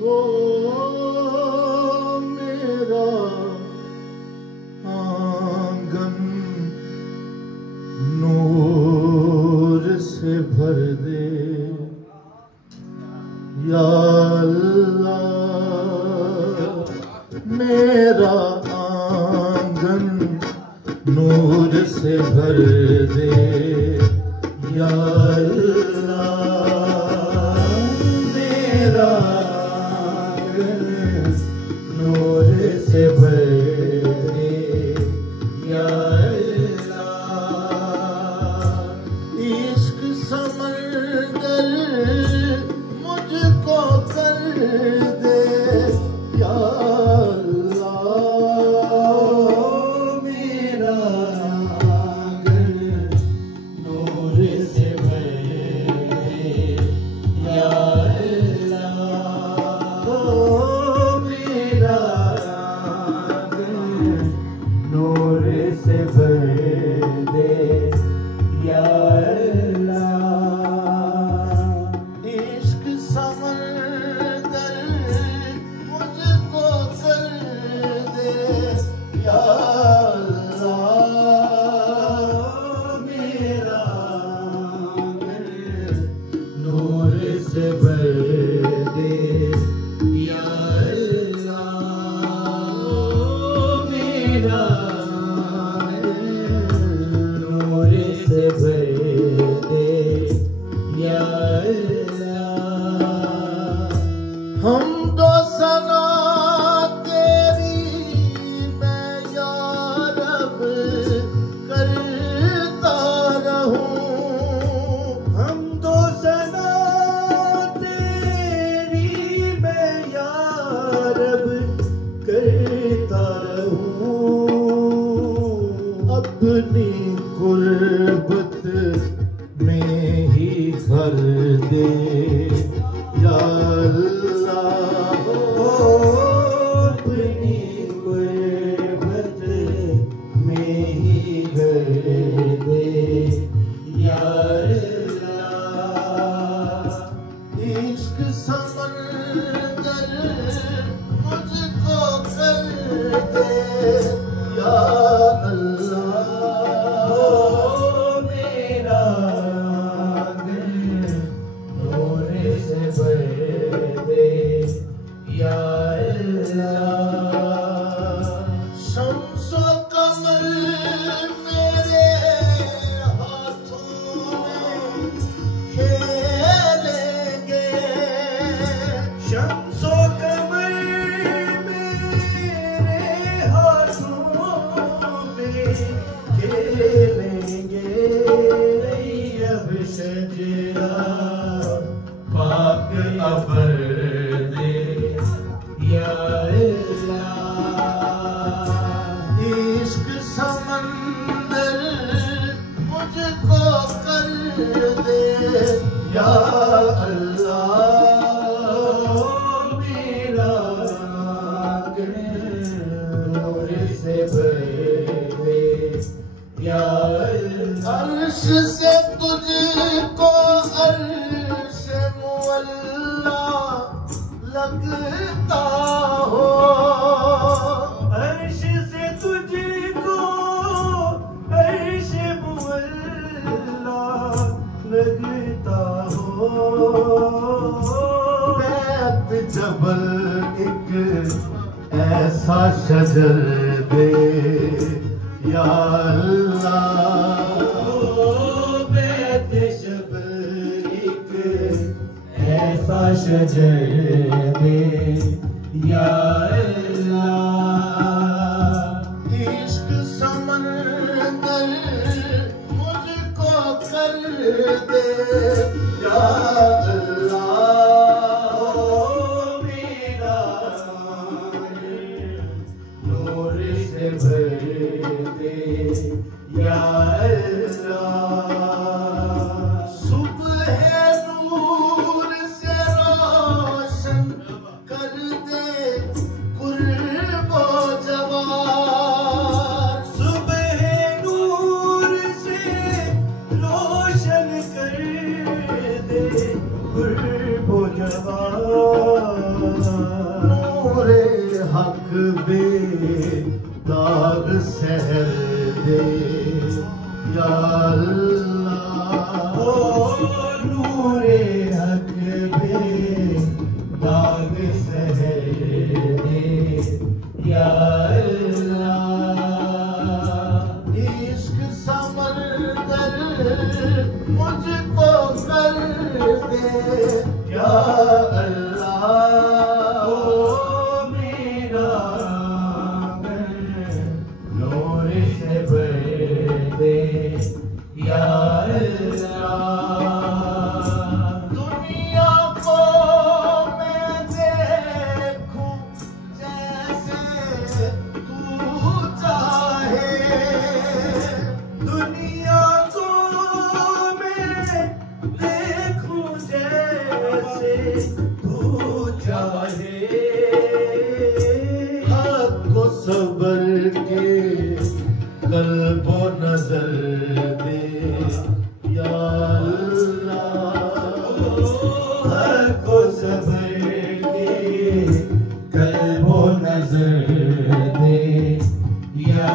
ओ मेरा आंगन नूर से भर दे या अल्लाह। मेरा आंगन नूर से भर दे या अल्लाह। मेरा आंगन नूर से भर दे या अल्लाह। इश्क समंदर मुझको कर दे या हम दो सना तेरी मैं या रब करता रहूं। हम दो सना तेरी मैं या रब करता रहूं। अपनी गुर्बत में ही भर दे या अल्लाह। अपनी गुर्बत में ही भर दे या अल्लाह। इश्क समंदर मुझको कर दे या अल्लाह। मेरा शम्सो कमर मेरे हाथों में खेलेंगे। शम्सो कमर मेरे हाथों में खेलेंगे। अब शजरा पाक अबर दे या अल्लाह। इश्क समंदर मुझको कर दे या अल्लाह। मेरा आंगन नूर से भर दे या अल्लाह। अर्श से तुझको अर्श मुअल्ला लगता हो। अर्श से तुझको अर्श मुअल्ला लगता हो। बैत जबल एक ऐसा शजर दे या अल्लाह। बैत जबल एक ऐसा शजर दे या अल्लाह। इश्क समंदर मुझको कर दे या अल्लाह। मेरा नूर से भर दे या अल्लाह। या अल्लाह ओ नूरे हक पे दाग सहर दे या अल्लाह इश्क समंदर मुझको कर दे या अल्लाह ओ मेरा नूर से भर दे या अल्लाह दुनिया को मैं देखूं जैसे तू चाहे दुनिया को मैं देखूं जैसे तू चाहे हक को सबर के कल्बो नजर दे या अल्लाह हक को सबर के कल्बो नजर दे या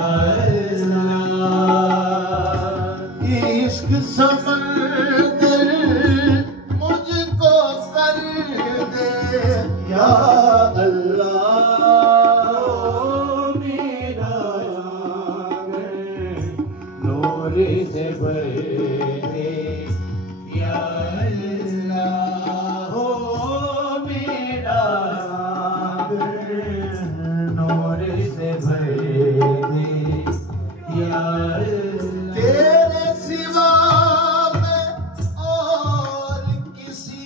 अल्लाह इश्क समंदर मुझको कर दे या अल्लाह मेरा नूर से भर दे या अल्लाह हो मेरा नूर से भर दे या अल्लाह तेरे सिवा मैं और किसी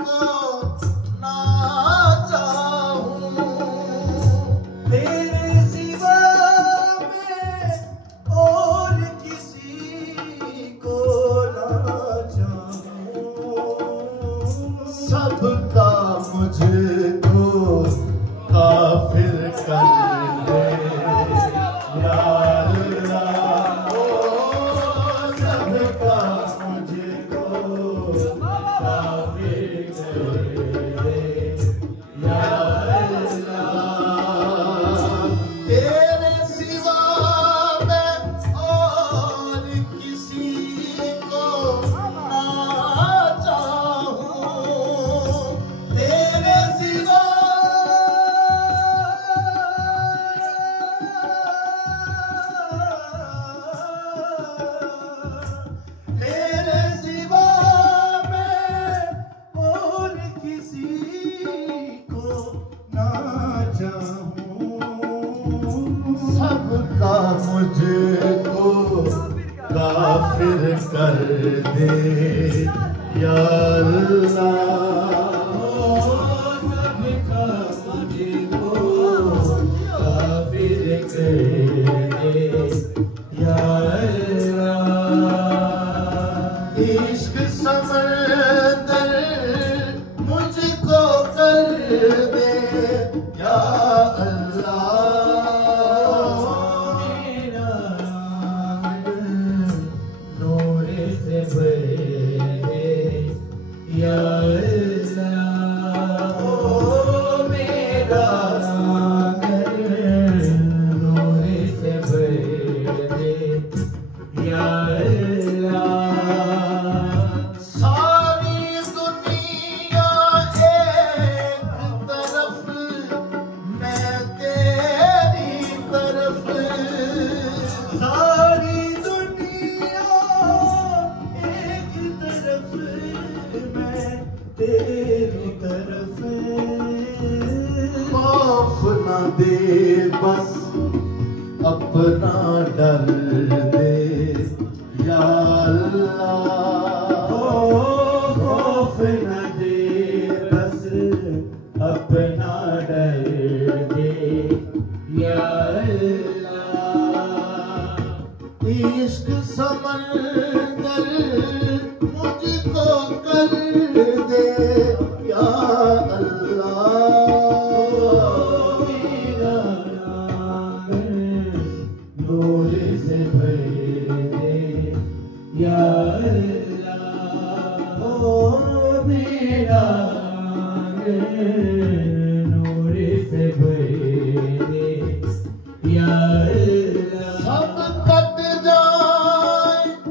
को ना चाहूं तेरे सिवा मैं और किसी को ना चाहूं सबका मुझको काफिर कर दे या अल्लाह ओ सबका मुझको काफिर कर दे या अल्लाह तेरे सिवा मैं और किसी को ना चाहूं तेरे सिवा तेरे सिवा मैं और किसी को ना चाहूं सबका मुझको काफिर कर दे या अल्लाह सबका मुझको काफिर कर दे या अल्लाह इश्क समंदर मुझको कर दे या अल्लाह मेरा नूर से भर दे या अल्लाह ओ मेरा नूर से भर दे या अल्लाह सारी दुनिया एक तरफ मैं तेरी तरफ सारी दुनिया एक तरफ मैं तेरी तरफ खौफ न दे बस अपना डर दे या अल्लाह खौफ न दे बस अपना डर दे या अल्लाह इश्क समंदर मुझको कर दे या अल्लाह मेरा नूर से भर दे या अल्लाह ओ मेरा नूर से भर दे या अल्लाह सब कट जाए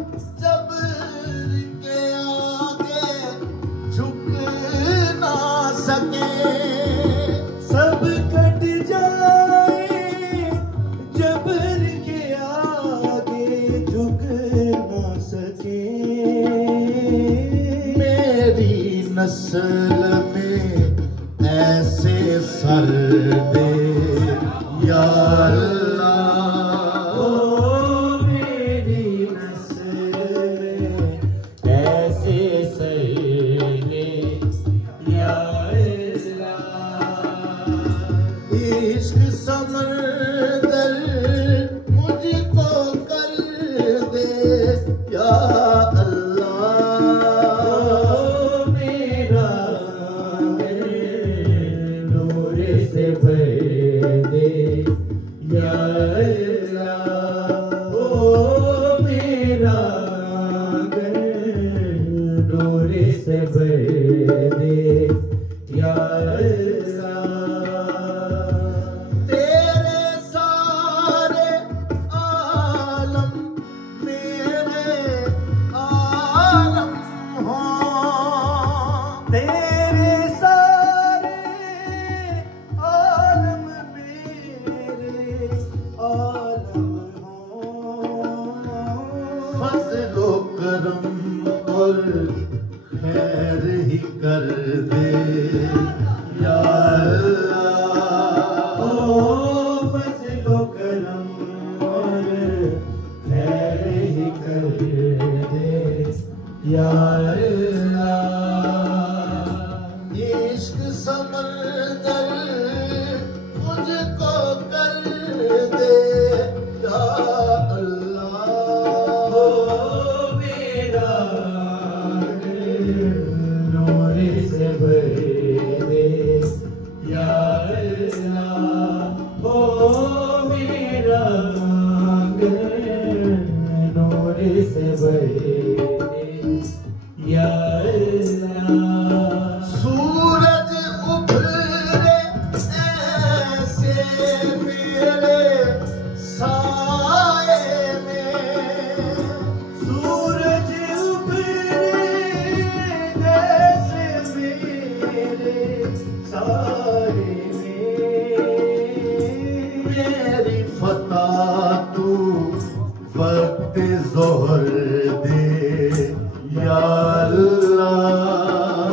नस्ल में ऐसे सर दे या अल्लाह। ओ मेरी नस्ल में ऐसे सर दे या अल्लाह। इश्क समंदर मुझको कर दे या खैर ही कर दे या अल्लाह। ओ फज़लो करम और खैर ही कर दे या अल्लाह। इश्क समंदर मुझको कर दे या सूरज उभरे ऐसे मेरे साए में। सूरज उभरे ऐसे मेरे साए में। मेरी फतह तू वक्त ज़ोहर दे या अल्लाह।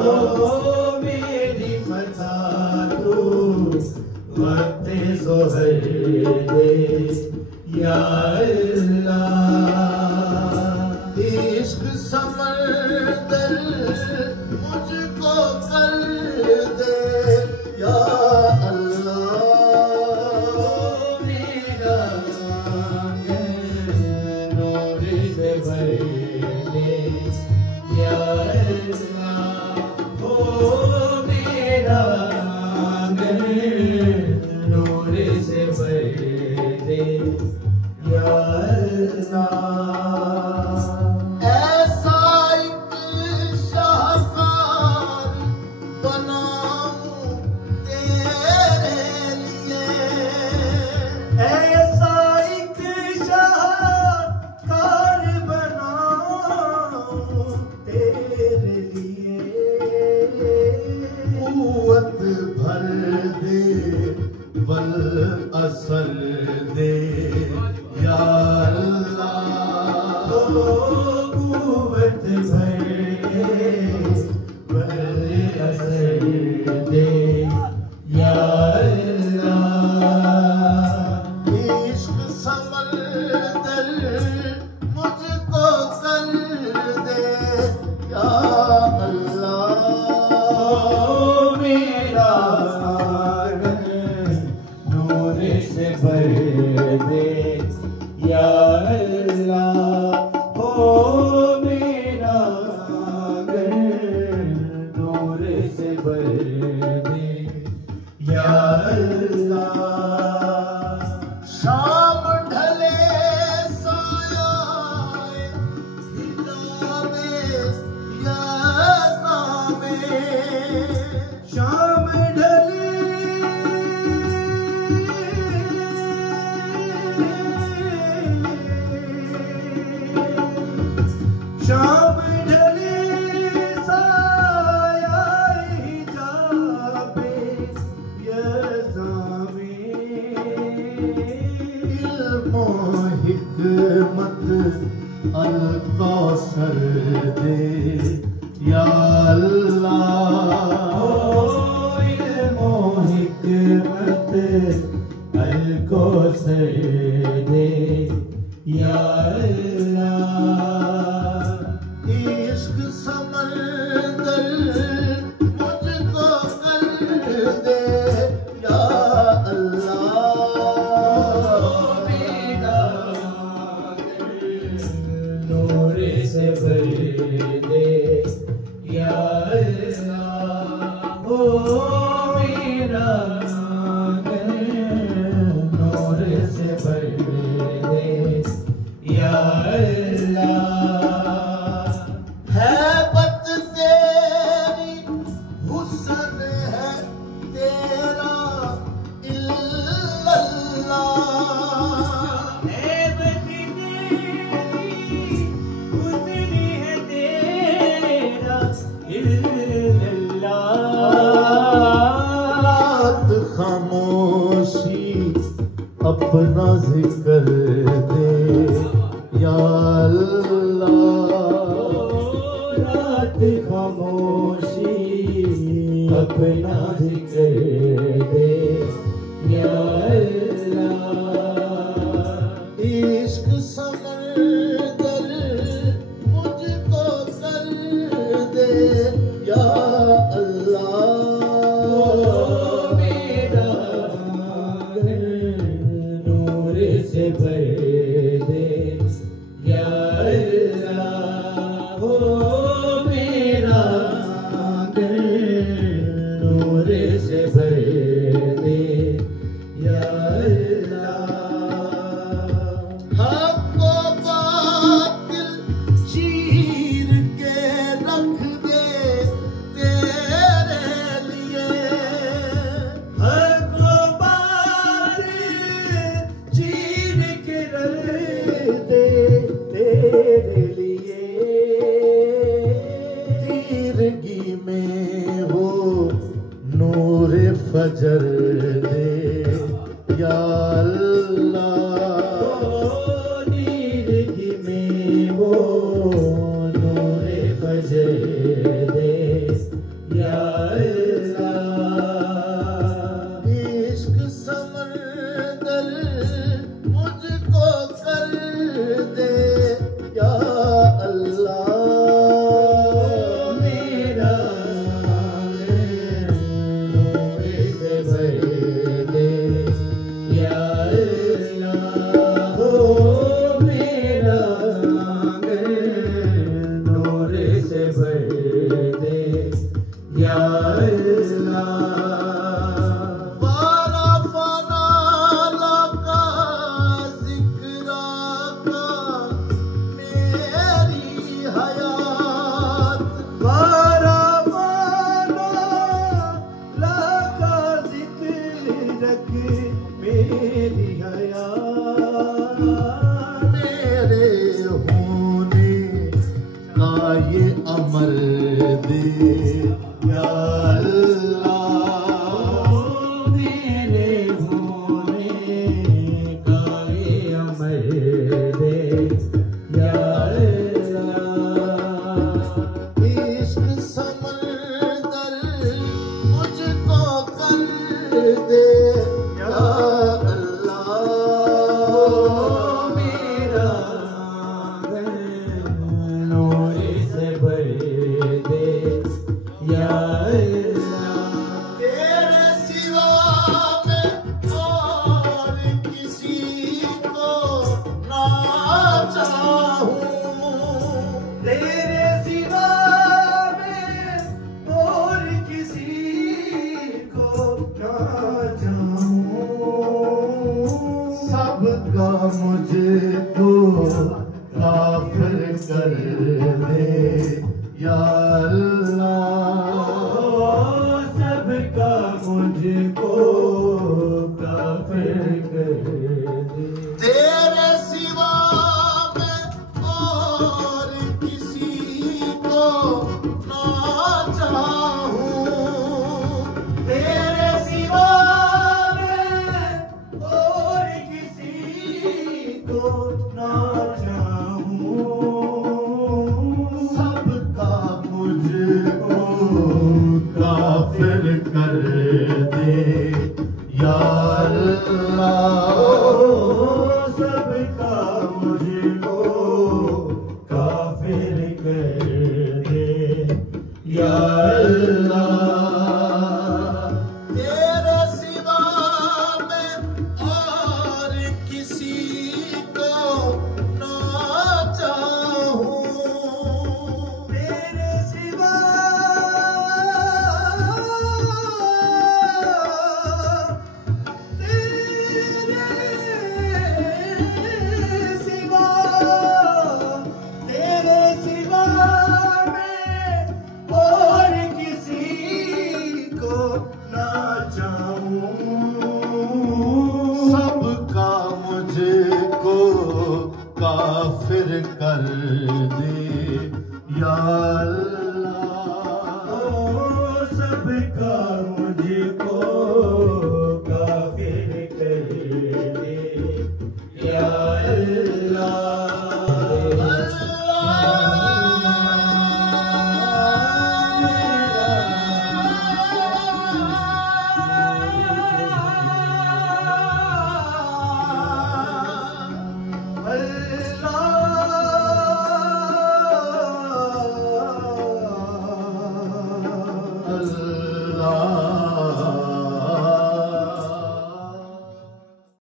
ओ मेरी फतह तू वक्त ज़ोहर दे या अल्लाह। इश्क समंदर मुझको कर दे या ऐसा एक शाहकार बनाऊं तेरे लिए। ऐसा एक शाहकार बनाऊं तेरे लिए। कुव्वत भर दे वल असर दे या अल्लाह। कुव्वत भर दे वल असर दे या अल्लाह। इश्क समंदर मुझको कर दे या अल्लाह। मेरा नूर से भर दे या अल्लाह। ओ मेरा नूर से भर दे या अल्लाह। शाम ढले साया हिजाबे यज़्दा में। शाम ढले शाम ढले साया हिजाबे यज़्दा में। इल्म हिकमत अल कौसर दे या अल्लाह इल्मो हिकमत अलको सर दे या अल्लाह। इश्क समंदर मुझको कर दे या अल्लाह। मेरा नूर से भर दे या अल्लाह। ओ मेरा नूर से भर दे या अल्लाह। हैबत तेरी हुस्न है तेरा इल्लल्लाह। हैबत तेरी हुस्न है तेरा इल्लल्लाह। रात खामोशी अपना जिक्र दे या अल्लाह। रात खामोशी अपना जिक्र दे या अल्लाह। इश्क समंदर मुझको कर दे या अल्लाह। मेरा नूर से भर दे या अल्लाह। हो मेरा नूर से भर दे या अल्लाह। हमको बातिल चीर के रख दे तेरे लिए। हर को बार चीर के रख दे तेरे लिए। तीरगी में वो नूर फजर दे या अल्लाह। नीरगी में वो नूर फजर दे या अल्लाह। इश्क समंदर मुझको कर दे या अल्लाह। मेरा नूर से भर दे या अल्लाह। हो मेरा नूर से भर दे या अल्लाह। वारा फना लगा जिक्रा का मेरी हयात। वारा वाला लाका जिक्र रख मेरी हयात। मेरे होने का ये अमर दे या अल्लाह। मेरे होने का ये अमर दे या अल्लाह। इश्क समंदर मुझको कर दे या अल्लाह। मेरा नूर से भर दे या अल्लाह। तेरे सिवा मैं और किसी को ना चाहूं। तेरे सिवा मैं और किसी को ना चाहूं। सबका मुझको काफिर कर दे या अल्लाह। सबका मुझको काफिर कर दे। तेरे सिवा मैं और किसी को ना चाहूं। तेरे सिवा मैं और किसी को ना चाहूं। सबका मुझको या अल्लाह तेरे सिवा मैं और किसी को ना चाहूं तेरे सिवा मैं और किसी को ना चाहूं सबका मुझको काफिर कर दे या अल्लाह सबका मुझको काफिर कर दे या अल्लाह